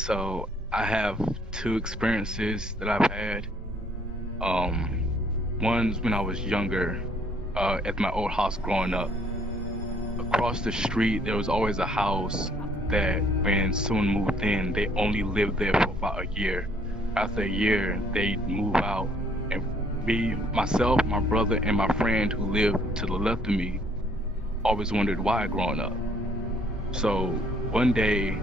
So I have two experiences that I've had. Um, One's when I was younger, at my old house growing up. Across the street, there was always a house that when someone moved in, they only lived there for about a year. After a year, they'd move out. And me, myself, my brother, and my friend who lived to the left of me always wondered why growing up. So one day,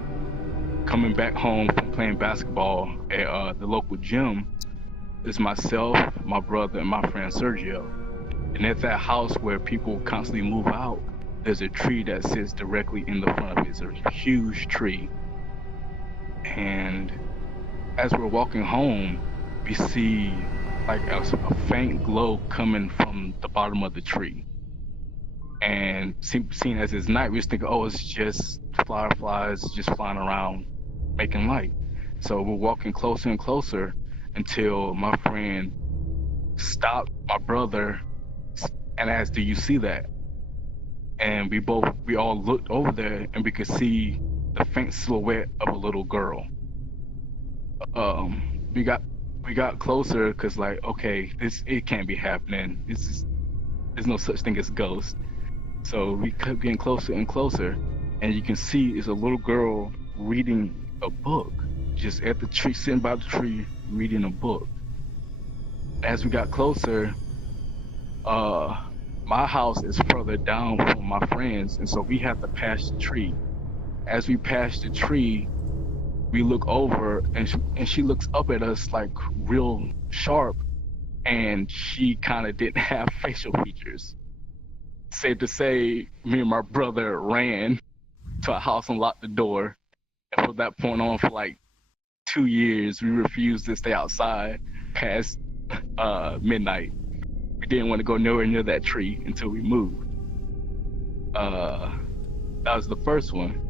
coming back home from playing basketball at the local gym, it's myself, my brother, and my friend Sergio. And at that house where people constantly move out, there's a tree that sits directly in the front of it. It's a huge tree. And as we're walking home, we see like a faint glow coming from the bottom of the tree. And seeing as it's night, we just think, oh, it's just fireflies just flying around making light. So we're walking closer and closer until my friend stopped my brother and asked, "Do you see that?" And we all looked over there and we could see the faint silhouette of a little girl. We got closer because like, okay, it can't be happening. There's no such thing as ghosts. So we kept getting closer and closer, and you can see it's a little girl reading a book, just at the tree, sitting by the tree, reading a book. As we got closer, my house is further down from my friends, and so we have to pass the tree. As we pass the tree, we look over, and she looks up at us like real sharp, and she kind of didn't have facial features. Safe to say, me and my brother ran to our house and locked the door. And from that point on, for like 2 years, we refused to stay outside past midnight. We didn't want to go nowhere near that tree until we moved. That was the first one.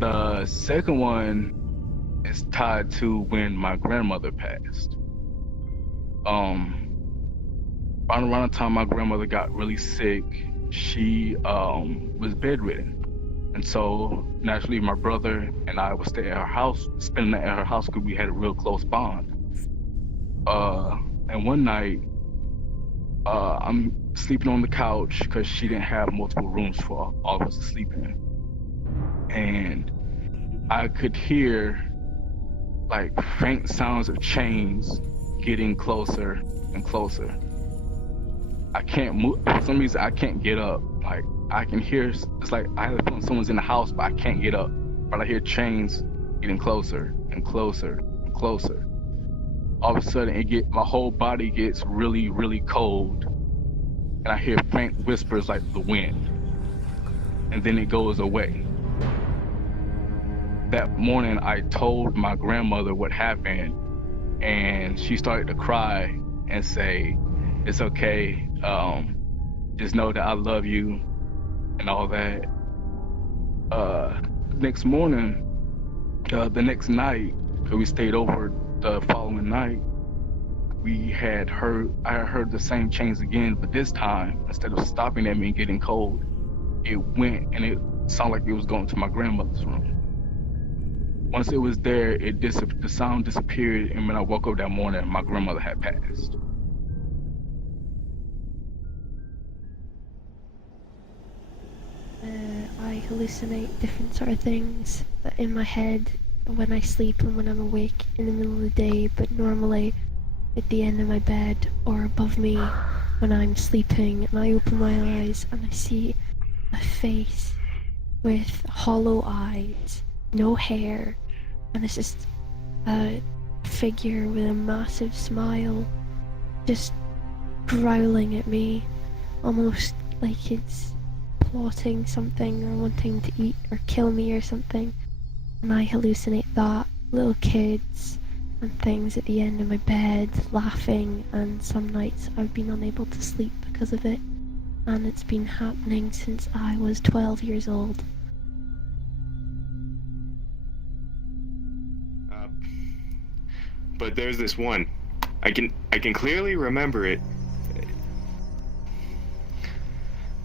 The second one is tied to when my grandmother passed. Around the time my grandmother got really sick, she was bedridden. And so naturally my brother and I would stay at her house, spend the night at her house because we had a real close bond. And one night, I'm sleeping on the couch because she didn't have multiple rooms for all of us to sleep in. And I could hear like faint sounds of chains getting closer and closer. I can't move. For some reason, I can't get up. Like, I can hear, it's like I have a feeling someone's in the house, but I can't get up. But I hear chains getting closer and closer and closer. All of a sudden, my whole body gets really, really cold. And I hear faint whispers like the wind. And then it goes away. That morning, I told my grandmother what happened, and she started to cry and say, "It's okay. Just know that I love you," and all that. Next morning, the next night, because we stayed over the following night, I had heard the same chains again, but this time, instead of stopping at me and getting cold, it went and it sounded like it was going to my grandmother's room. Once it was there, the sound disappeared, and when I woke up that morning, my grandmother had passed. I hallucinate different sort of things in my head when I sleep and when I'm awake in the middle of the day, but normally at the end of my bed or above me when I'm sleeping, and I open my eyes and I see a face with hollow eyes, no hair, and it's just a figure with a massive smile just growling at me, almost like it's plotting something or wanting to eat or kill me or something. And I hallucinate that, little kids and things at the end of my bed laughing, and some nights I've been unable to sleep because of it, and it's been happening since I was 12 years old. But there's this one. I can clearly remember it.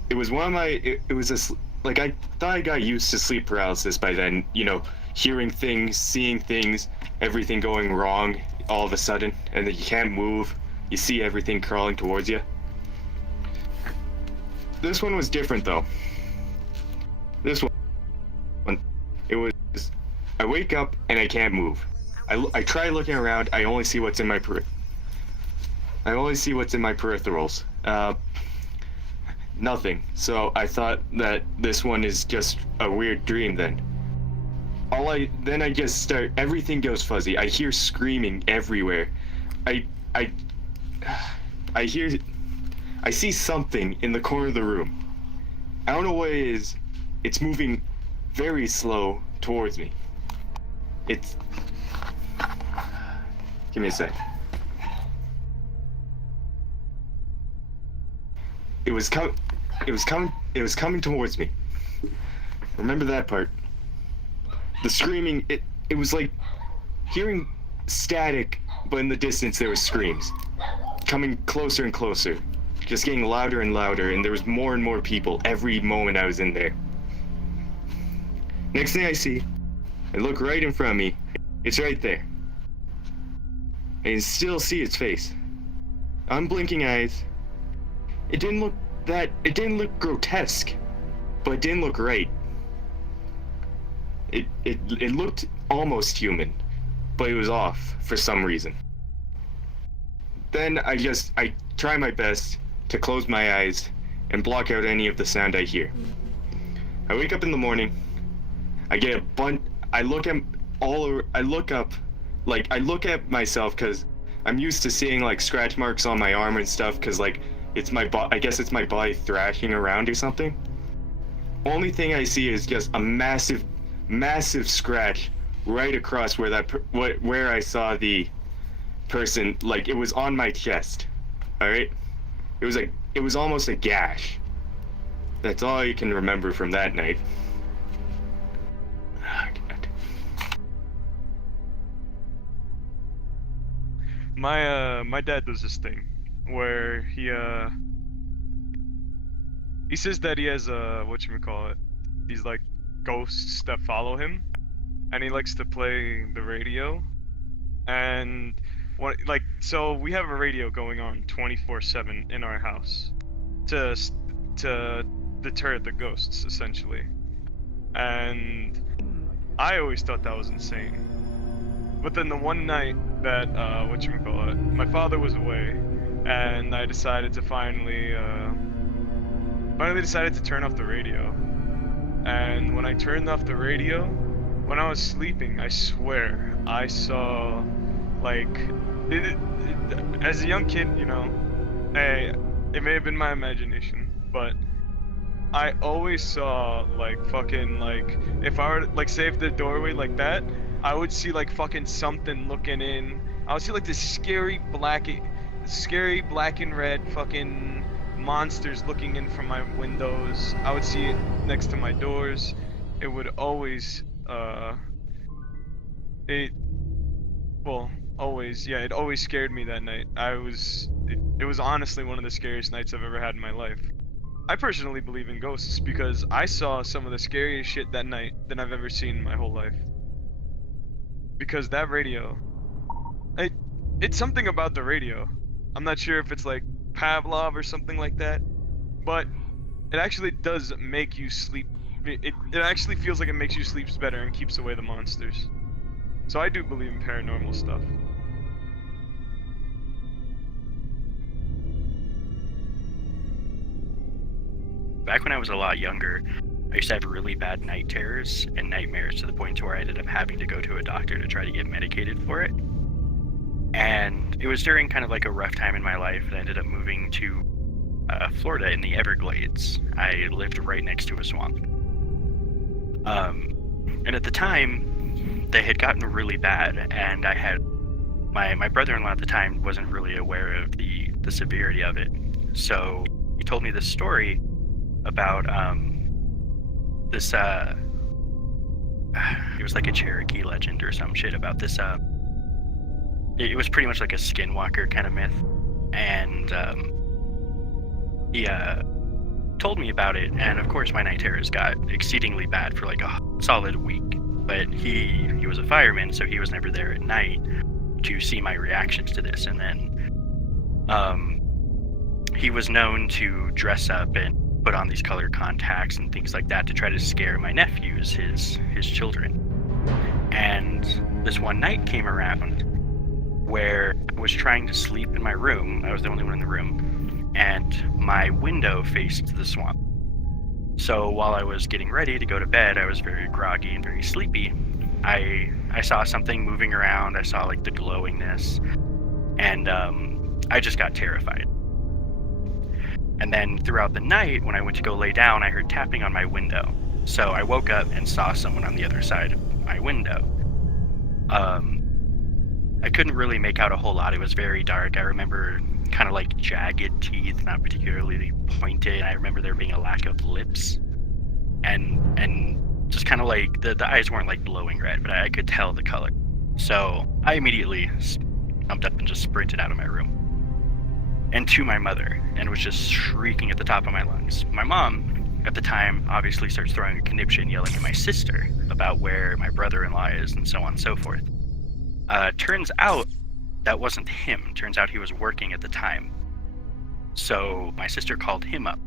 It was one of my. It was this. Like, I thought I got used to sleep paralysis by then. You know, hearing things, seeing things, everything going wrong all of a sudden, and then you can't move. You see everything crawling towards you. This one was different though. This one, it was, I wake up and I can't move. I try looking around, I only see what's in my peripherals. Nothing. So I thought that this one is just a weird dream then. Then I just start, everything goes fuzzy. I hear screaming everywhere. I see something in the corner of the room. I don't know what it is. It's moving very slow towards me. Give me a sec. It was coming towards me. Remember that part. The screaming, it was like hearing static, but in the distance there was screams. Coming closer and closer. Just getting louder and louder, and there was more and more people every moment I was in there. Next thing I see, I look right in front of me. It's right there. I can still see its face. Unblinking eyes. It didn't look grotesque, but it didn't look right. It looked almost human, but it was off for some reason. Then I try my best to close my eyes and block out any of the sound I hear. I wake up in the morning. I look at myself because I'm used to seeing like scratch marks on my arm and stuff because like I guess it's my body thrashing around or something. Only thing I see is just a massive scratch right across where I saw the person. Like it was on my chest. All right, it was almost a gash. That's all you can remember from that night. Oh, God. My dad does this thing where he says that he has these like ghosts that follow him, and he likes to play the radio. And so we have a radio going on 24/7 in our house to deter the ghosts essentially. And I always thought that was insane. But then the one night that my father was away, and I decided to finally decided to turn off the radio. And when I turned off the radio, when I was sleeping, I swear I saw as a young kid, it may have been my imagination, but I always saw if I were to say if the doorway like that, I would see fucking something looking in. I would see this scary black and red fucking monsters looking in from my windows. I would see it next to my doors. It would always it always scared me that night. It was honestly one of the scariest nights I've ever had in my life. I personally believe in ghosts because I saw some of the scariest shit that night than I've ever seen in my whole life. Because that radio, it's something about the radio. I'm not sure if it's like Pavlov or something like that, but it actually does make you sleep. It actually feels like it makes you sleep better and keeps away the monsters. So I do believe in paranormal stuff. Back when I was a lot younger, I used to have really bad night terrors and nightmares to the point to where I ended up having to go to a doctor to try to get medicated for it. And it was during kind of like a rough time in my life that I ended up moving to Florida in the Everglades. I lived right next to a swamp. And at the time, they had gotten really bad, and I had my brother-in-law at the time wasn't really aware of the severity of it. So he told me this story about this it was like a Cherokee legend or some shit about this it was pretty much like a skinwalker kind of myth, and he told me about it, and of course my night terrors got exceedingly bad for like a solid week. but he was a fireman, so he was never there at night to see my reactions to this. And then he was known to dress up and put on these colored contacts and things like that to try to scare my nephews, his children. And this one night came around where I was trying to sleep in my room. I was the only one in the room, and my window faced the swamp. So while I was getting ready to go to bed, I was very groggy and very sleepy. I saw something moving around. I saw like the glowingness, and I just got terrified. And then throughout the night, when I went to go lay down, I heard tapping on my window. So I woke up and saw someone on the other side of my window. I couldn't really make out a whole lot. It was very dark. I remember kind of like jagged teeth, not particularly pointed. I remember there being a lack of lips, and just kind of like the eyes weren't like glowing red, but I could tell the color. So I immediately jumped up and just sprinted out of my room and to my mother, and was just shrieking at the top of my lungs. My mom, at the time, obviously starts throwing a conniption, yelling at my sister about where my brother-in-law is, and so on and so forth. Turns out that wasn't him. Turns out he was working at the time. So my sister called him up.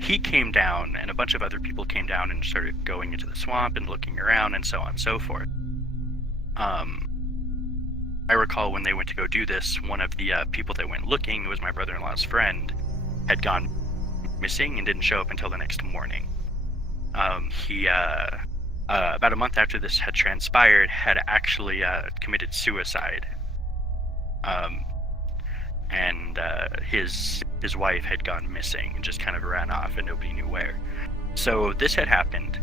He came down, and a bunch of other people came down and started going into the swamp and looking around, and so on and so forth. I recall when they went to go do this, one of the people that went looking, who was my brother-in-law's friend, had gone missing and didn't show up until the next morning. He, about a month after this had transpired, had actually committed suicide. And his wife had gone missing and just kind of ran off, and nobody knew where. So this had happened,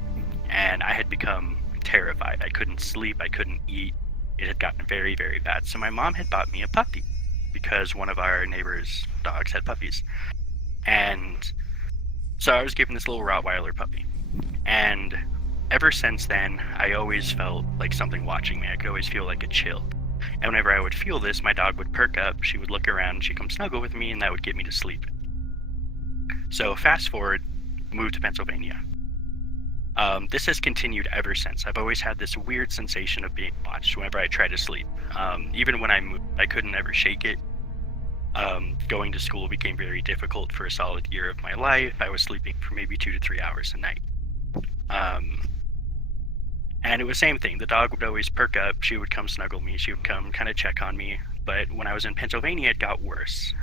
and I had become terrified. I couldn't sleep, I couldn't eat. It had gotten very, very bad. So my mom had bought me a puppy, because one of our neighbors' dogs had puppies. And so I was given this little Rottweiler puppy. And ever since then, I always felt like something watching me. I could always feel like a chill. And whenever I would feel this, my dog would perk up, she would look around, she'd come snuggle with me, and that would get me to sleep. So fast forward, moved to Pennsylvania. This has continued ever since. I've always had this weird sensation of being watched whenever I try to sleep. Even when I moved, I couldn't ever shake it. Going to school became very difficult for a solid year of my life. I was sleeping for maybe 2 to 3 hours a night. And it was the same thing. The dog would always perk up. She would come snuggle me. She would come kind of check on me. But when I was in Pennsylvania, it got worse.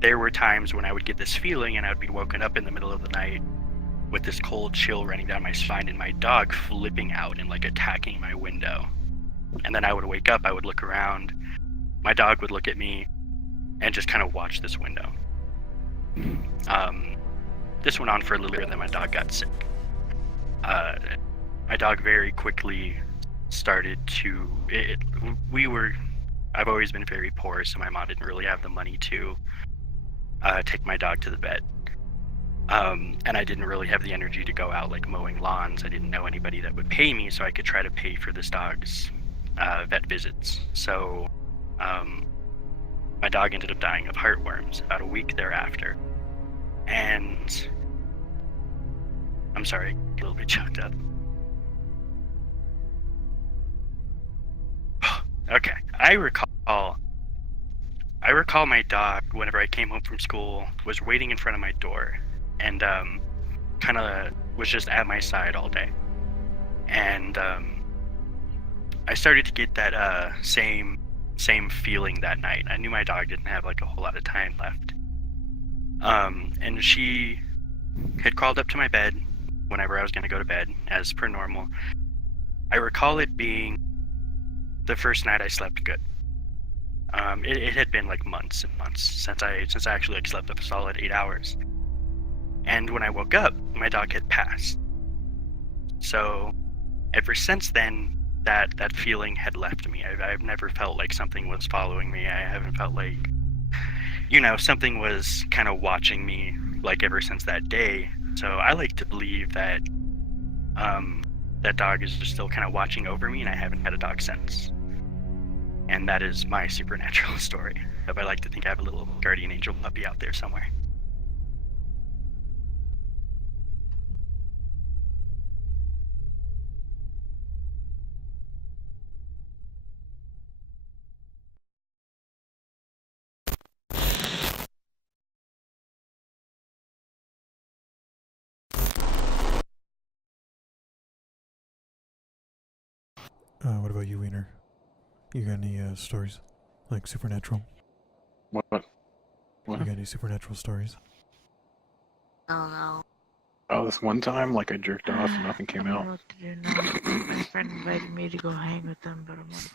There were times when I would get this feeling, and I would be woken up in the middle of the night with this cold chill running down my spine, and my dog flipping out and like attacking my window. And then I would wake up, I would look around, my dog would look at me and just kind of watch this window. This went on for a little bit, and then my dog got sick. My dog very quickly started to, I've always been very poor, so my mom didn't really have the money to take my dog to the vet. And I didn't really have the energy to go out like mowing lawns. I didn't know anybody that would pay me, so I could try to pay for this dog's vet visits. So my dog ended up dying of heartworms about a week thereafter. And I'm sorry, a little bit choked up. Okay, I recall my dog, whenever I came home from school, was waiting in front of my door, and kind of was just at my side all day. And I started to get that same feeling that night. I knew my dog didn't have like a whole lot of time left. And she had crawled up to my bed whenever I was going to go to bed, as per normal. I recall it being the first night I slept good. It had been like months and months since I actually like slept a solid 8 hours. And when I woke up, my dog had passed. So ever since then, that feeling had left me. I've never felt like something was following me. I haven't felt like, something was kind of watching me, like ever since that day. So I like to believe that that dog is just still kind of watching over me, and I haven't had a dog since. And that is my supernatural story. But I like to think I have a little guardian angel puppy out there somewhere. What about you, Wiener? You got any stories? Like supernatural? What? You got any supernatural stories? No. Oh, this one time, like I jerked off and nothing I came don't know out. what to do now. My friend invited me to go hang with them, but I'm like,